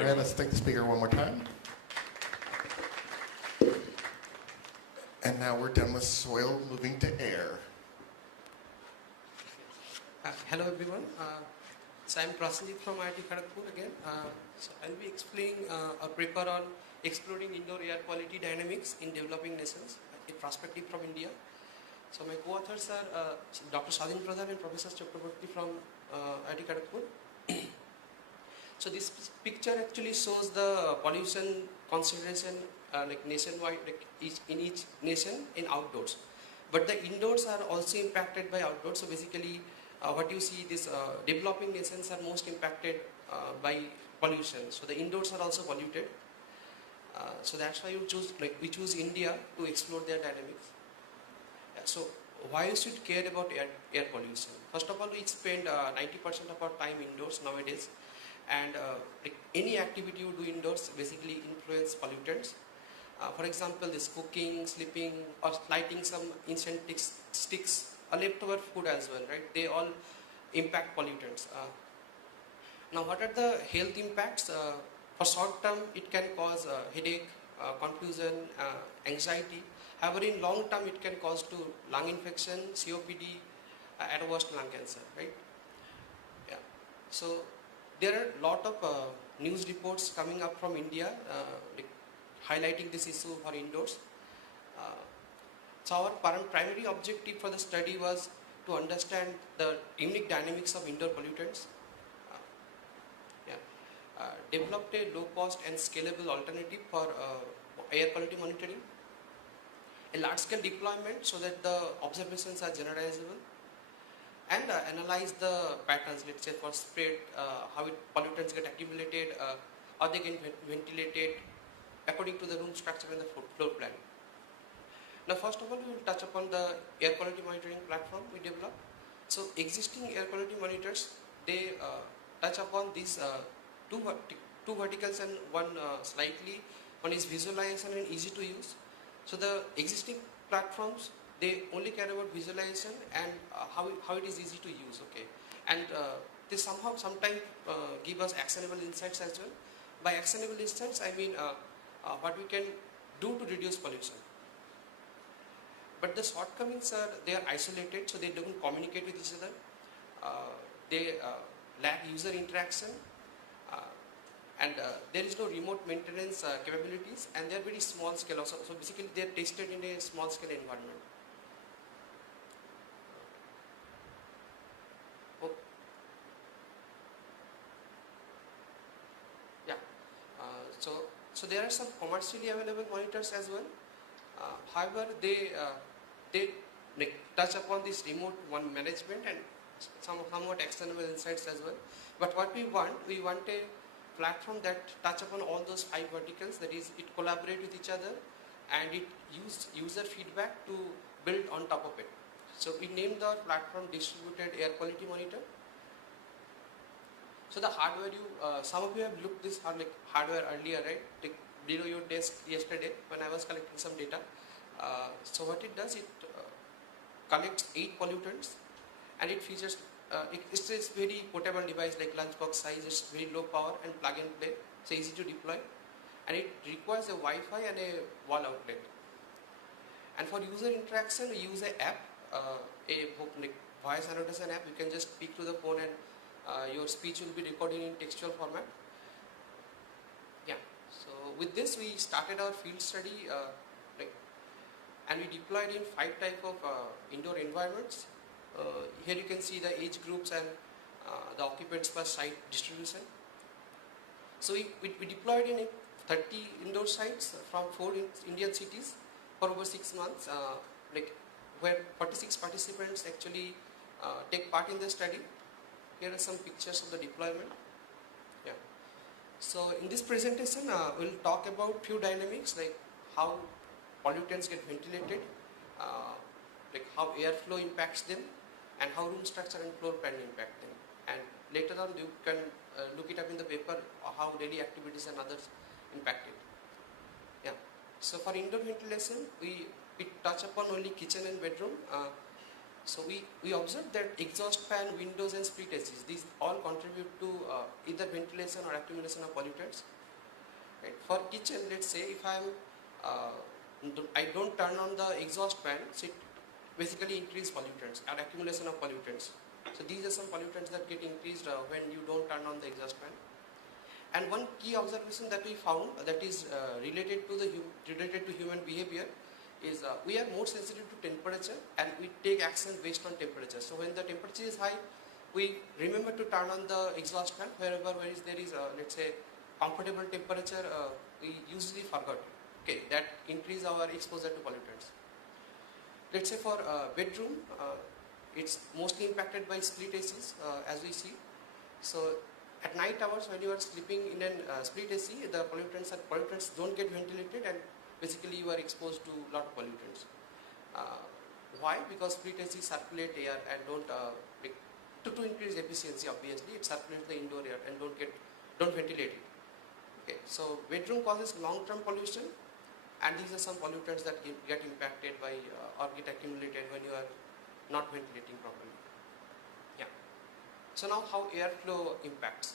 All right, let's thank the speaker one more time. And now we're done with soil, moving to air. Hello everyone. So I'm Prasenjit from IIT Kharagpur again. So I'll be explaining a paper on exploring indoor air quality dynamics in developing nations, a perspective from India. So my co-authors are Dr. Sadhin Pradhan and Professor Chakraborty from IIT Kharagpur. So this picture actually shows the pollution consideration like nationwide, like in each nation in outdoors. But the indoors are also impacted by outdoors. So basically, what you see, these developing nations are most impacted by pollution. So the indoors are also polluted. So that's why we choose India to explore their dynamics. So why you should care about air pollution? First of all, we spend 90% of our time indoors nowadays, and like any activity you do indoors basically influence pollutants. For example, this cooking, sleeping, or lighting some incense sticks, or leftover food as well, right? They all impact pollutants. Now, what are the health impacts? For short term, it can cause headache, confusion, anxiety. However, in long term, it can cause to lung infection, COPD, at worst lung cancer, right? Yeah. So there are a lot of news reports coming up from India, like highlighting this issue for indoors. So our primary objective for the study was to understand the unique dynamics of indoor pollutants. Developed a low-cost and scalable alternative for air quality monitoring. A large-scale deployment so that the observations are generalizable, and analyze the patterns, let's say for spread, how pollutants get accumulated, or they get ventilated according to the room structure and the floor plan. Now, first of all, we will touch upon the air quality monitoring platform we developed. So, existing air quality monitors, they touch upon these two verticals and one is visualization and easy to use. So the existing platforms, they only care about visualization and how it is easy to use, okay. And they sometimes give us actionable insights as well. By actionable insights, I mean what we can do to reduce pollution. But the shortcomings are, they are isolated, so they don't communicate with each other. They lack user interaction. And there is no remote maintenance capabilities, and they are very small scale also. So basically they are tested in a small scale environment. Oh. Yeah. So there are some commercially available monitors as well. However, they like, touch upon this remote one management and somewhat external insights as well. But what we want a platform that touch upon all those 5 verticals, that is, it collaborate with each other and it use user feedback to build on top of it. So we named our platform Distributed Air Quality Monitor. So the hardware, some of you have looked this hardware earlier, right? Like below your desk yesterday when I was collecting some data. So what it does, it collects 8 pollutants, and it features it's a very portable device, like lunchbox size. It's very low power and plug and play, so easy to deploy, and it requires a Wi-Fi and a wall outlet. And for user interaction, we use an app, like voice annotation app. You can just speak to the phone and your speech will be recorded in textual format. Yeah. So with this, we started our field study, and we deployed in 5 types of indoor environments. Here you can see the age groups and the occupants per site distribution. So we deployed in 30 indoor sites from 4 Indian cities for over 6 months, where 46 participants actually take part in the study. Here are some pictures of the deployment. Yeah. So in this presentation, we'll talk about few dynamics, like how pollutants get ventilated, like how airflow impacts them, and how room structure and floor plan impact them. And later on, you can look it up in the paper, how daily activities and others impact it. Yeah. So for indoor ventilation, we touch upon only kitchen and bedroom. So we observed that exhaust fan, windows and split ACs, these all contribute to either ventilation or accumulation of pollutants. Right? For kitchen, let's say if I don't turn on the exhaust fan, so it basically increase pollutants or accumulation of pollutants. So these are some pollutants that get increased when you don't turn on the exhaust fan. And one key observation that we found that is related to human behavior is we are more sensitive to temperature and we take action based on temperature. So when the temperature is high, we remember to turn on the exhaust fan. Wherever there is let's say comfortable temperature, we usually forgot. Okay, that increase our exposure to pollutants. Let's say for bedroom, it's mostly impacted by split ACs as we see. So at night hours when you are sleeping in a split AC, the pollutants don't get ventilated and basically you are exposed to a lot of pollutants. Why? Because split AC circulate air and don't to increase efficiency. Obviously, it circulates the indoor air and don't ventilate it. Okay, so bedroom causes long-term pollution, and these are some pollutants that get impacted by or get accumulated when you are not ventilating properly. Yeah. So now how airflow impacts.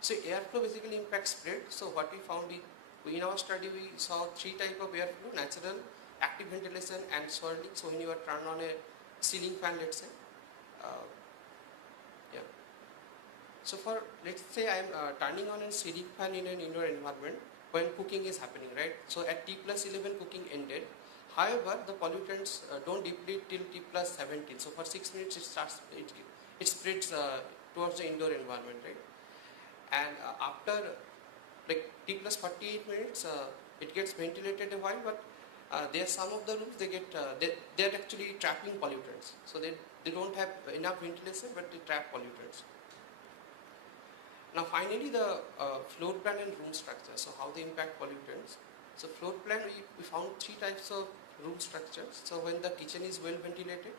So airflow basically impacts spread. So what we found in our study, we saw three types of airflow: natural, active ventilation and swirling. So when you are turned on a ceiling fan, let's say, yeah. So for, let's say I am turning on a ceiling fan in an indoor environment when cooking is happening, right? So at T+11 cooking ended. However, the pollutants don't deplete till T+17. So for 6 minutes it spreads towards the indoor environment, right? And after like T+48 minutes, it gets ventilated a while, but there are some of the rooms they're actually trapping pollutants. So they don't have enough ventilation, but they trap pollutants. Now finally the floor plan and room structure. So how they impact pollutants. So floor plan, we found three types of room structures. So when the kitchen is well ventilated,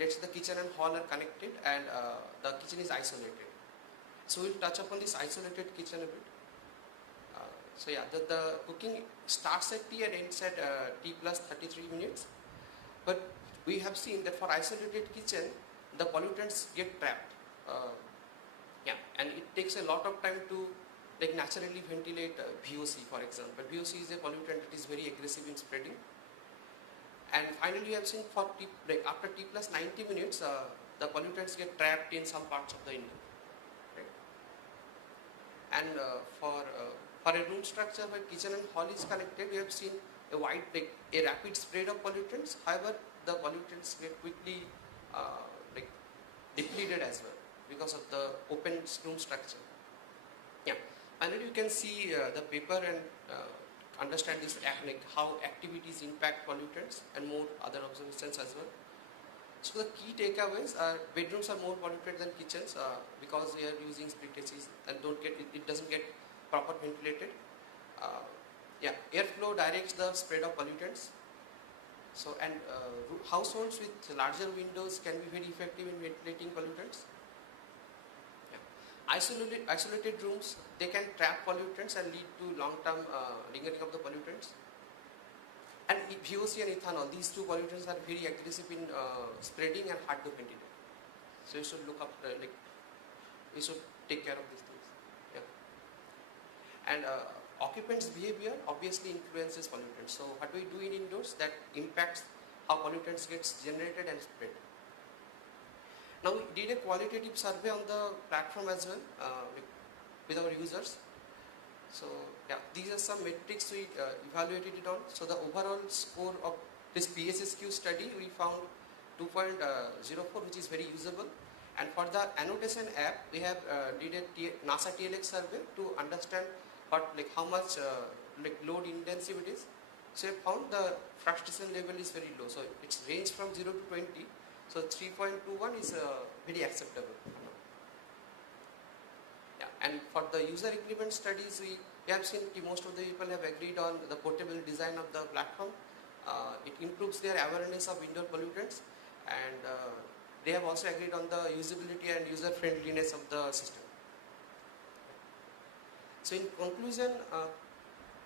let's say the kitchen and hall are connected and the kitchen is isolated. So we'll touch upon this isolated kitchen a bit. So yeah, the cooking starts at T and ends at T+33 minutes. But we have seen that for isolated kitchen, the pollutants get trapped. Yeah, and it takes a lot of time to like naturally ventilate VOC, for example. VOC is a pollutant that is very aggressive in spreading. And finally, we have seen for after T+90 minutes, the pollutants get trapped in some parts of the indoor. Right? And for a room structure where kitchen and hall is connected, we have seen a rapid spread of pollutants. However, the pollutants get quickly depleted as well because of the open room structure. Yeah. Finally, you can see the paper and understand this how activities impact pollutants and more other observations as well. So the key takeaways are bedrooms are more polluted than kitchens because they are using split ACs and it doesn't get proper ventilated. Yeah, airflow directs the spread of pollutants. So and households with larger windows can be very effective in ventilating pollutants. Isolated rooms, they can trap pollutants and lead to long-term lingering of the pollutants. And VOC and ethanol, these two pollutants are very aggressive in spreading and hard to ventilate. So you should look up, you should take care of these things. Yeah. And occupants' behavior obviously influences pollutants. So what we do in indoors that impacts how pollutants gets generated and spread. Now we did a qualitative survey on the platform as well with our users. So yeah, these are some metrics we evaluated it on. So the overall score of this PSSQ study, we found 2.04, which is very usable. And for the annotation app, we have did a NASA TLX survey to understand how much load intensive it is. So we found the frustration level is very low. So it's ranged from 0 to 20. So 3.21 is very acceptable. Yeah, and for the user equipment studies, we have seen most of the people have agreed on the portable design of the platform. It improves their awareness of indoor pollutants, and they have also agreed on the usability and user friendliness of the system. So in conclusion,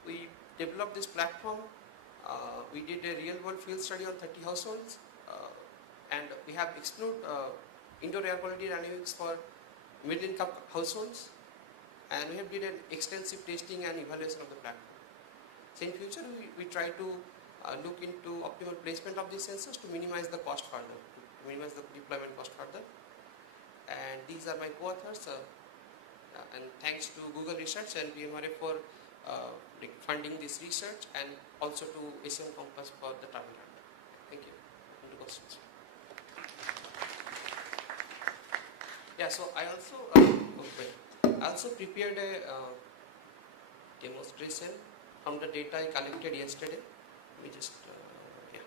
we developed this platform. We did a real world field study on 30 households. and we have explored indoor air quality dynamics for middle-income households, and we have did an extensive testing and evaluation of the platform. So in future, we try to look into optimal placement of these sensors to minimize the cost further, to minimize the deployment cost further. And these are my co-authors, and thanks to Google Research and BMRF for funding this research, and also to ACM COMPASS for the travel radar. Thank you. Any questions? Yeah, so I also prepared a demonstration from the data I collected yesterday. Let me just, yeah.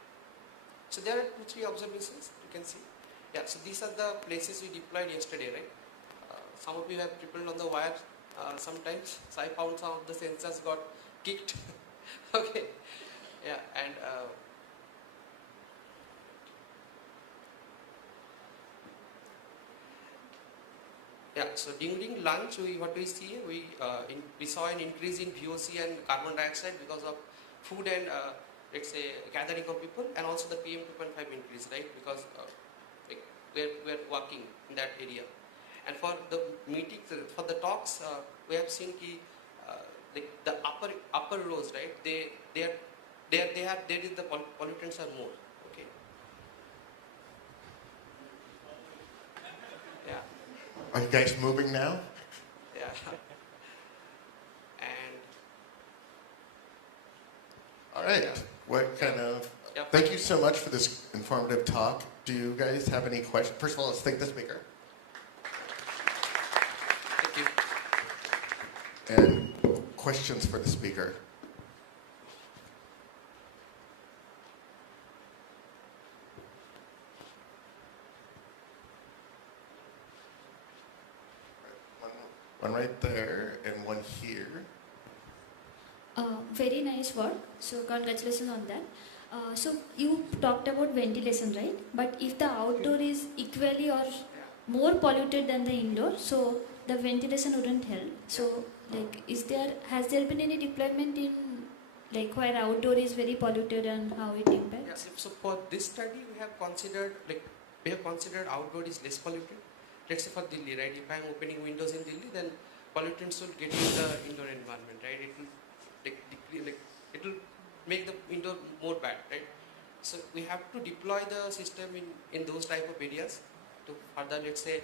So there are 2-3 observations you can see. Yeah, so these are the places we deployed yesterday, right? Some of you have tripled on the wire sometimes. So I found some of the sensors got kicked. Okay, yeah, and yeah, so during lunch, what we see, we saw an increase in VOC and carbon dioxide because of food and let's say gathering of people, and also the PM 2.5 increase, right? Because we're working in that area. And for the meetings, for the talks, we have seen the upper rows, right? The pollutants are more. Okay. Yeah. Are you guys moving now? Yeah. And All right. Yeah. What kind of... Yeah. Thank you so much for this informative talk. Do you guys have any questions? First of all, let's thank the speaker. thank you. And questions for the speaker. One right there and one here. Very nice work. So congratulations on that. So you talked about ventilation, right? But if the outdoor is equally or more polluted than the indoor, so the ventilation wouldn't help. So has there been any deployment in where outdoor is very polluted and how it impacts? Yes. So for this study, we have considered outdoor is less polluted. Let's say for Delhi, right? If I am opening windows in Delhi, then pollutants will get into the indoor environment, right? It will make the indoor more bad, right? So we have to deploy the system in those type of areas to further, let's say,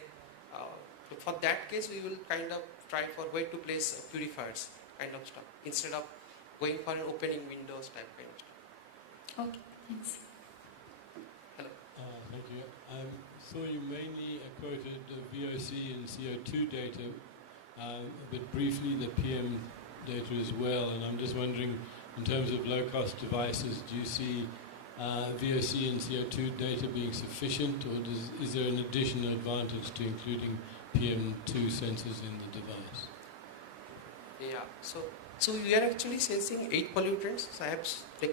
for that case, we will kind of try for where to place purifiers kind of stuff instead of going for an opening windows type kind of stuff. Okay, thanks. Hello. Thank you. So you mainly quoted the VOC and CO2 data, but briefly the PM data as well. And I'm just wondering, in terms of low-cost devices, do you see VOC and CO2 data being sufficient, or is there an additional advantage to including PM2 sensors in the device? Yeah. So we are actually sensing 8 pollutants. So I have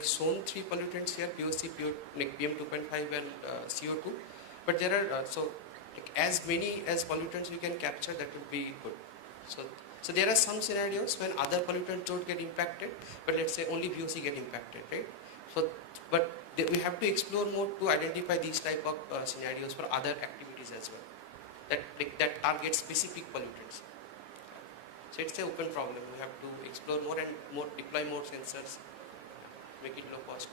shown 3 pollutants here: VOC, PM 2.5, and CO2. But there are as many as pollutants we can capture, that would be good. So there are some scenarios when other pollutants don't get impacted, but let's say only VOC get impacted, right? But we have to explore more to identify these type of scenarios for other activities as well, that target specific pollutants. So it's an open problem. We have to explore more and more, deploy more sensors, make it low cost.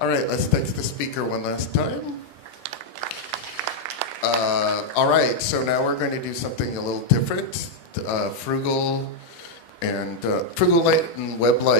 All right, let's thank the speaker one last time. All right, so now we're going to do something a little different. Frugal Light and Web Light